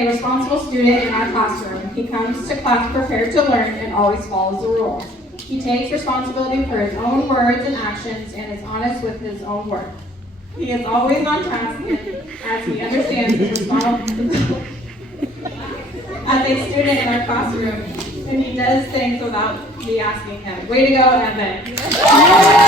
a responsible student in our classroom. He comes to class prepared to learn and always follows the rules. He takes responsibility for his own words and actions and is honest with his own work. He is always on task as he understands his responsibility as a student in our classroom, and he does things without me asking him. Way to go, Evan.